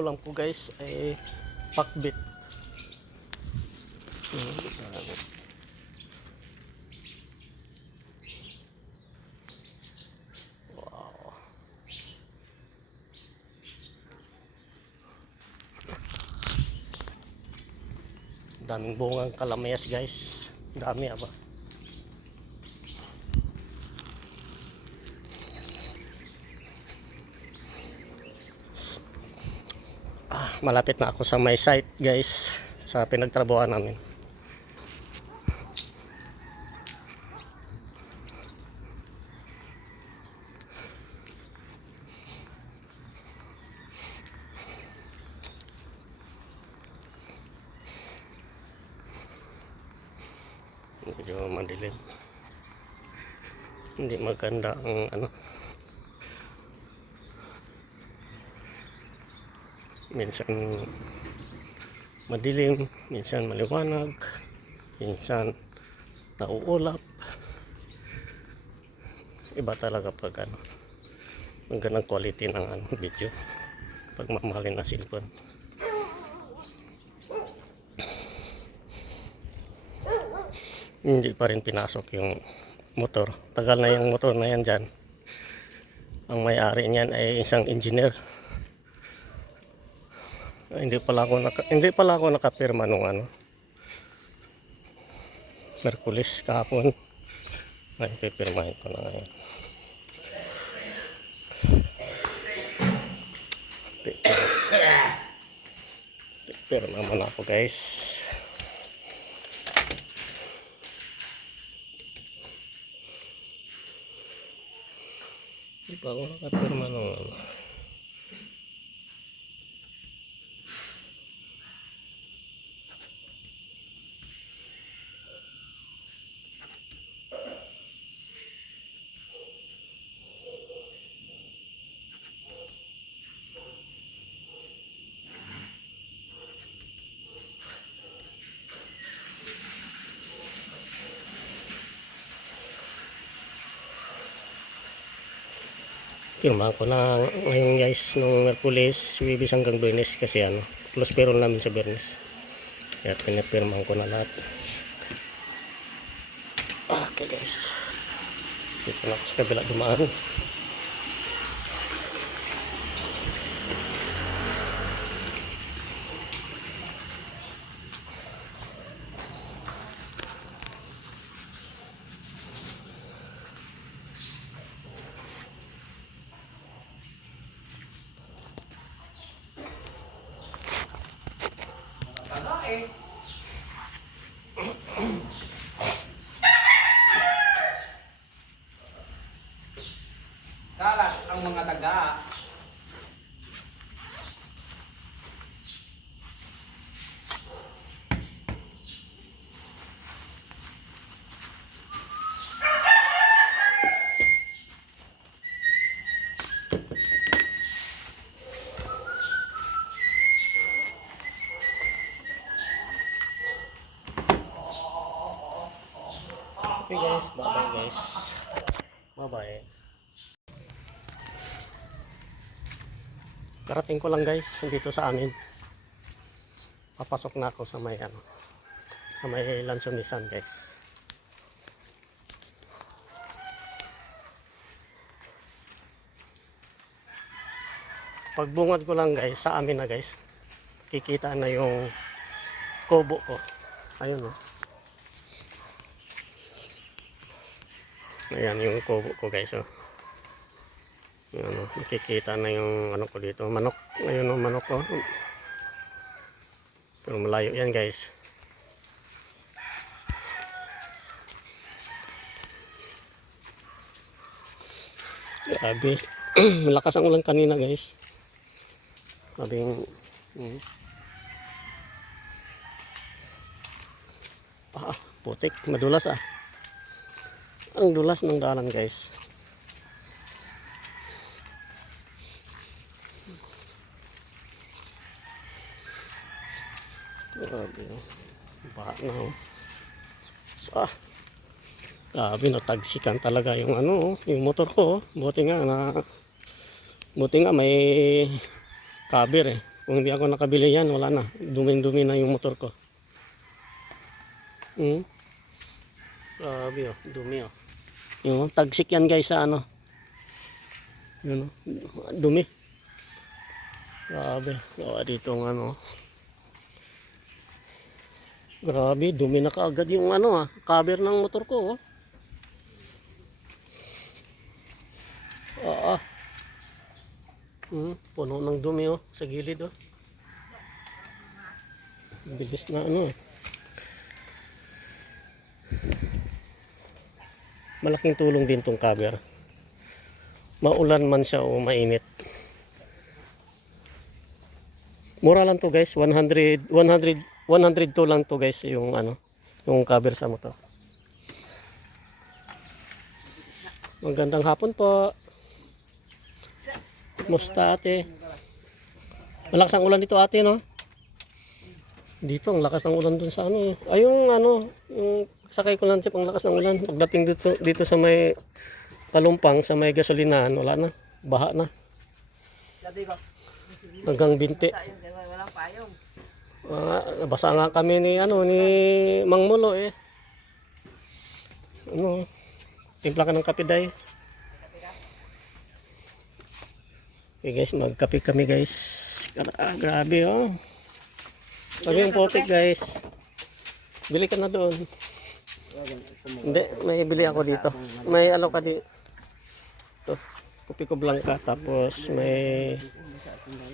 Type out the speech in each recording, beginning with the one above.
ulam ko guys ay pakbit. Wow. Daming bungang kalamayas guys. Dami aba. Malapit na ako sa may site guys, sa pinagtrabahoan namin. Medyo madilim, hindi maganda ang ano, minsan madilim, minsan maliwanag, minsan nauulap. Iba talaga pag ano, ang ganang quality ng ano, video pag mamahalin na cellphone. Hindi pa rin pinasok yung motor. Tagal na yung motor na yan dyan. Ang may-ari niyan ay isang engineer. Hindi pala ako nakapirma nung ano, Merkulis kahapon. Ay, pipirmahin ko na ngayon. Pipirma muna ako guys. Hindi pa ako nakapirma nung ano. Pirmahan ko na ngayon guys nung Merkulis, Wibis hanggang Bernes kasi ano, plus payroll namin sa Bernes. Kaya pinapirmahan ko na lahat. Okay guys, dito na ako sa kabila dumaan. Kalat ang mga taga. Okay guys, bye bye guys. Bye bye. Karating ko lang guys dito sa amin. Papasok na ako sa may ano, sa may Lansonisan guys. Pagbungad ko lang guys sa amin na guys, kikita na yung kubo ko. Ayun oh. Ayan yung kubo ko guys oh. Ano, makikita na yung ano ko dito, manok. Ayun ang manok ko. Pero malayo yan guys. Grabe. Malakas ang ulan kanina guys. Grabe yung putik, madulas ah. Ang dulas ng daanan guys. Grabe oh. Baha na oh. Grabe, natagsikan talaga yung ano, yung motor ko oh. Buti nga may cover eh. Kung hindi ako nakabili yan, wala na. Duming-dumi na yung motor ko. Grabe oh, dumi oh. Yung tagsik yan guys sa ano. Yun oh, dumi. Grabe. Gawa dito ng ano. Grabe, dumi na kaagad yung ano cover ng motor ko oh. Puno ng dumi oh, sa gilid oh. Bilis na ano. Malaking tulong din tong cover. Maulan man siya o mainit. Mura lang to guys, 102 lang to guys yung ano, yung cover sa motor. Magandang hapon po. Musta ate? Malakas ang ulan dito ate no? Dito ang lakas ng ulan dun sa ano. Ay yung ano, yung sakay ko lang siya ang lakas ng ulan. Pagdating dito sa may Talumpang, sa may gasolinahan, wala na. Baha na. Hanggang binti. Walang payong. Basa nga kami ni Mang Mulo eh. Ano, timpla ka ng kape day. Okay guys, magkape kami guys. Grabe oh. Sabi yung potik guys. Bili ka na doon. Hindi, may bili ako dito. May ano ka di. Ito, Kopi ko Blanca. Tapos may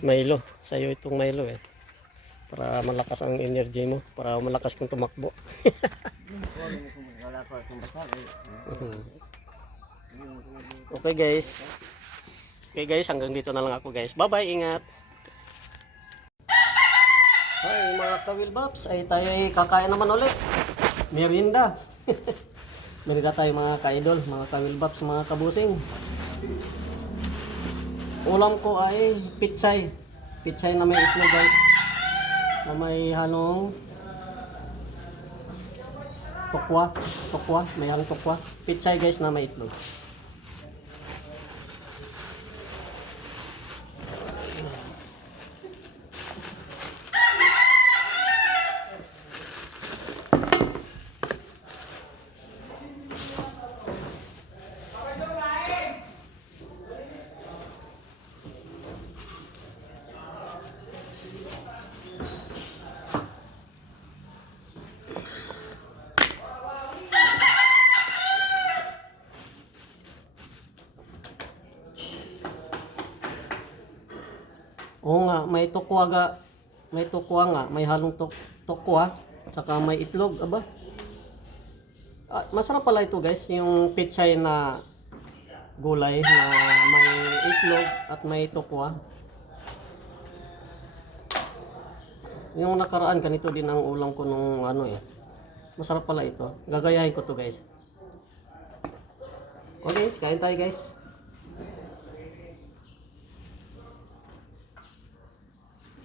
Milo. Sa'yo itong Milo eh. Para malakas ang energy mo. Para malakas kang tumakbo. Okay guys. Okay guys, hanggang dito na lang ako guys. Bye bye, ingat. Hi mga kawilbaps, ay tayo ay kakain naman ulit. Merienda. Merienda tayo mga ka-idol, mga kawilbaps, mga kabusing. Ulam ko ay pitsay. Pitsay na may itlog guys. Na may halong tokwa. May halong tokwa. Pitsay guys na may itlog. Oo nga, may tukwa nga, may halong tukwa, tsaka may itlog, aba. Masarap pala ito guys, yung pitsay na gulay na may itlog at may tukwa. Yung nakaraan, ganito din ang ulam ko nung ano eh. Masarap pala ito. Gagayahin ko to guys. Okay guys, kain tayo guys.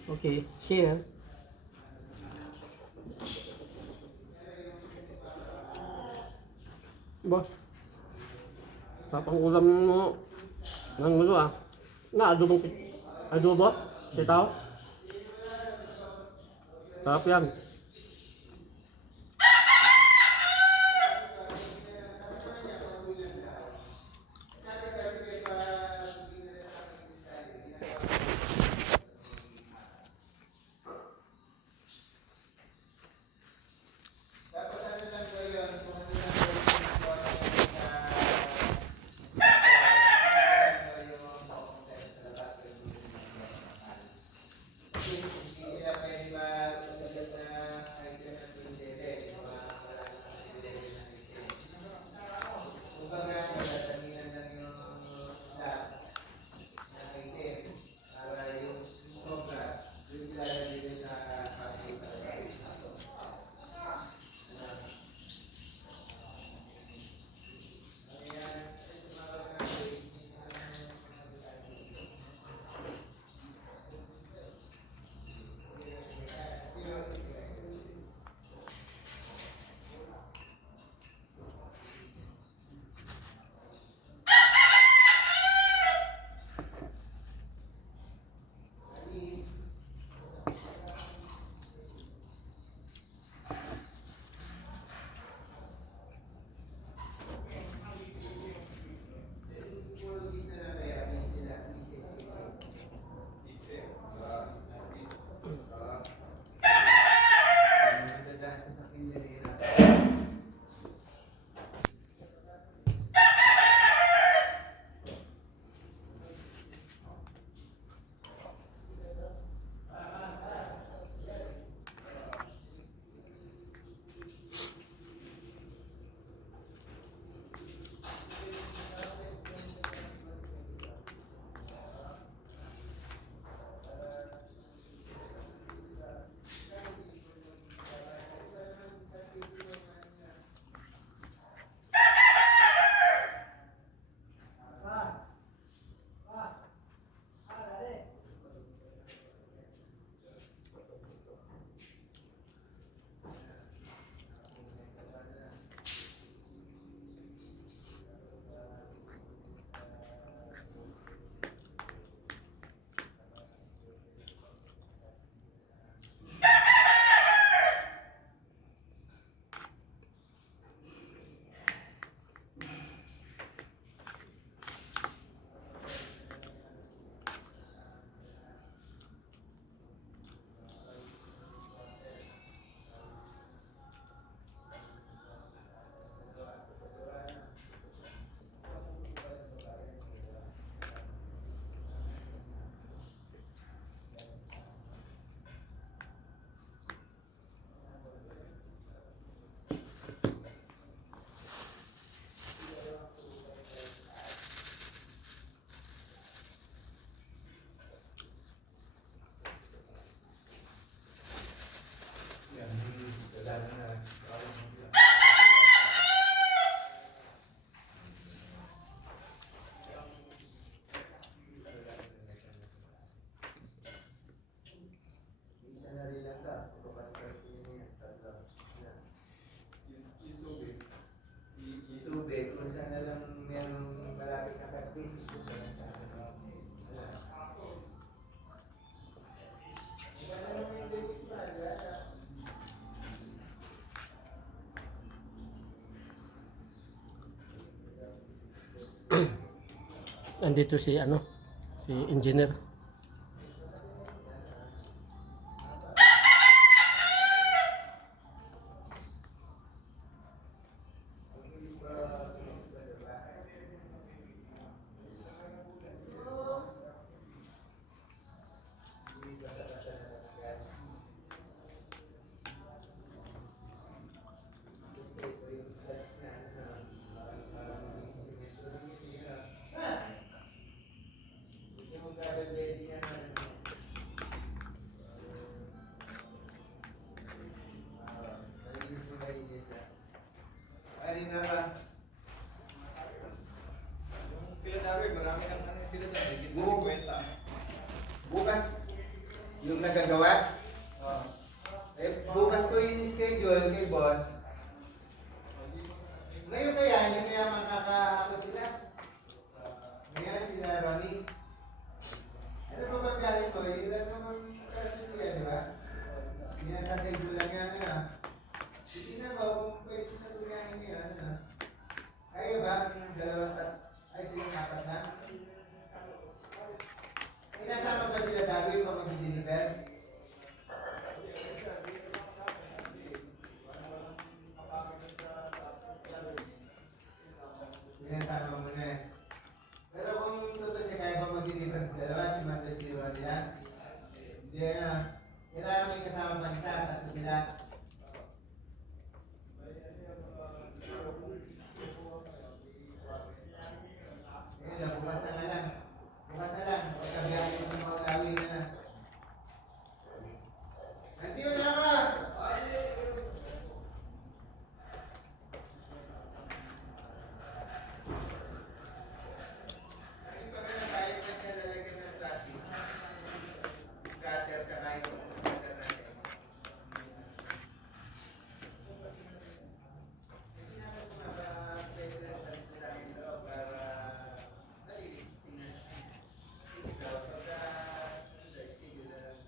Okay, share. Ba? Tapang ulam mo ng mulo ah. Na adobo? Sitaw? Sarap yan. Andito si ano, si engineer. Bukas yung nagagawa. Bukas ko yung schedule kay boss. Ngayon kaya, hindi kaya makakaako sila. Ngayon sila Ronnie. Ano ba bang galing mo? Yung lang naman kasunod yan, di ba? Hindi na sa schedule lang yan, ano? Hindi na ba kung pwede sa tulungan niya, ano? Kaya ba? Yung dalawang ay silang apat na? Inasama ba sila Darwin pag mag-deliver? Inasama mo na eh. Pero kung totoo siya kaya ba mag-deliver dalawa, si Manda si Rodila? Hindi na. Kailangan may kasama pa isa, tatlo sila. Ayun, bukas na nga lang. Bukas na lang. Pagkabiyahin mo sa mga lawin na na. Nandiyo na ka! Ayun pa nga, bayad na siya lalagyan ng plastic. Cutter ka kayo. Cutter natin. Kasi naman kung pwede na sa akin ito para malinis. Ikaw, pagka schedule na lang.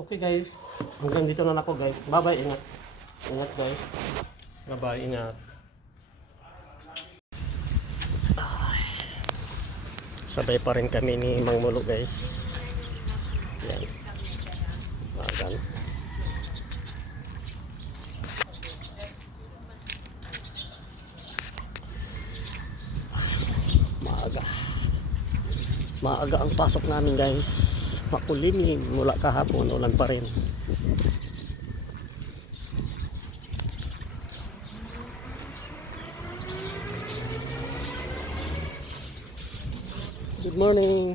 Okay guys, hanggang dito na ako guys. Bye bye, ingat. Ingat guys. Bye bye, ingat. Ay. Sabay pa rin kami ni Mang Mulo guys. Yan. Magan. Maaga. Maaga ang pasok namin guys. Makulimlim mula kahapon, ulan pa rin. Good morning.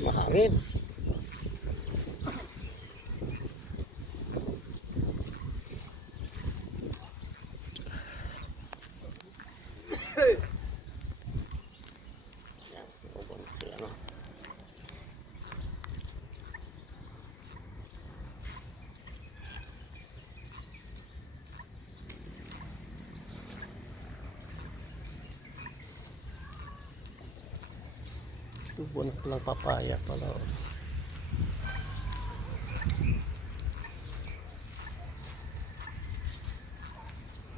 Mahangin. Tubo na palang papaya pala.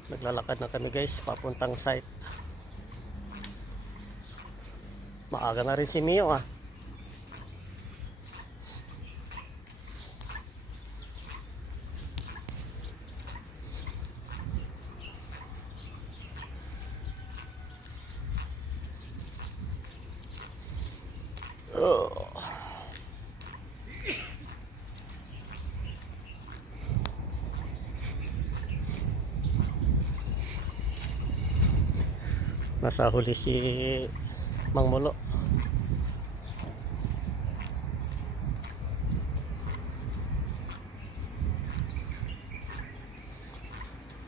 Naglalakad na kami guys, papuntang site. Maaga na rin si Mio ah. Nasa huli si Mang Mulo.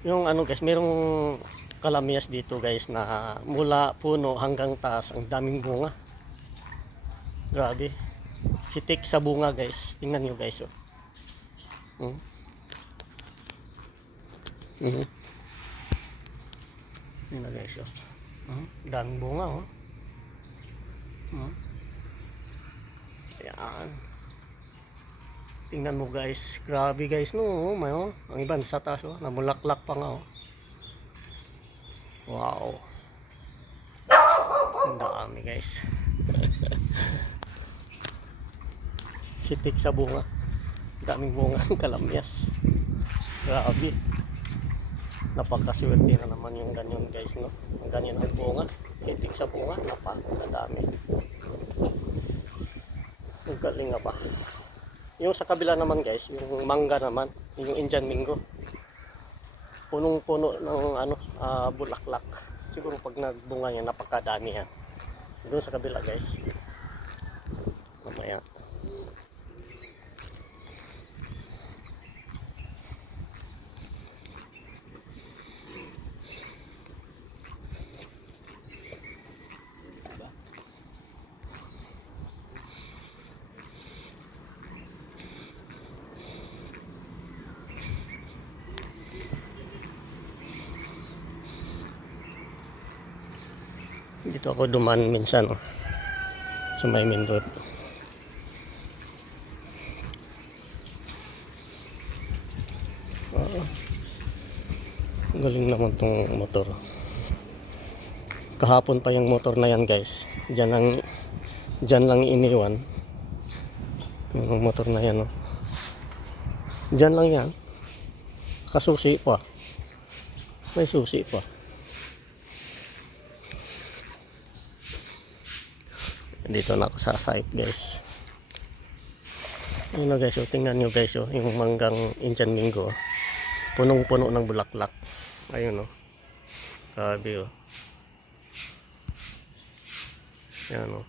Yung ano guys, merong kalamias dito guys na mula puno hanggang taas, ang daming bunga. Grabe. Hitik sa bunga guys. Tingnan nyo guys oh. Yun na guys oh. Daming bunga oh. Ayan. Tingnan mo guys. Grabe guys no. Oh, may oh. Ang iba sa taas oh. Namulaklak pa nga oh. Wow. Ang dami guys. Hitik sa bunga. Daming bunga ng kalamyas. Grabe. Napakaswerte na naman yung ganyan guys no. Ang ganyan ang bunga. Hitik sa bunga. Napakadami. Ang galing nga ba. Yung sa kabila naman guys, yung mangga naman, yung Indian Mingo. Punong-puno ng bulaklak. Siguro pag nagbunga yan, napakadami yan. Doon sa kabila guys. Mamaya. Dito ako dumaan minsan oh, sa may main road. Galing naman tong motor. Kahapon pa yung motor na yan guys. Diyan lang iniwan. Yung motor na yan oh. Diyan lang yan. Kasusi pa. May susi pa. Dito na ako sa site guys. Ayun na guys, oh, tingnan nyo guys oh, yung manggang Indian Mingo. Punong-puno ng bulaklak. Ayun oh. Grabe oh. Yan oh.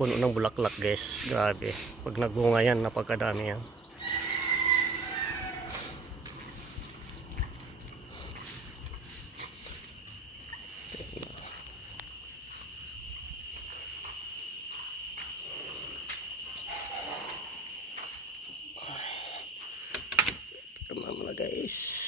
Puno ng bulaklak guys. Grabe. Pag nagbunga yan, napakadami yan. Tama na guys.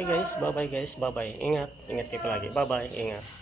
Okay guys, bye bye guys, bye bye. Ingat kayo palagi. Bye bye, ingat.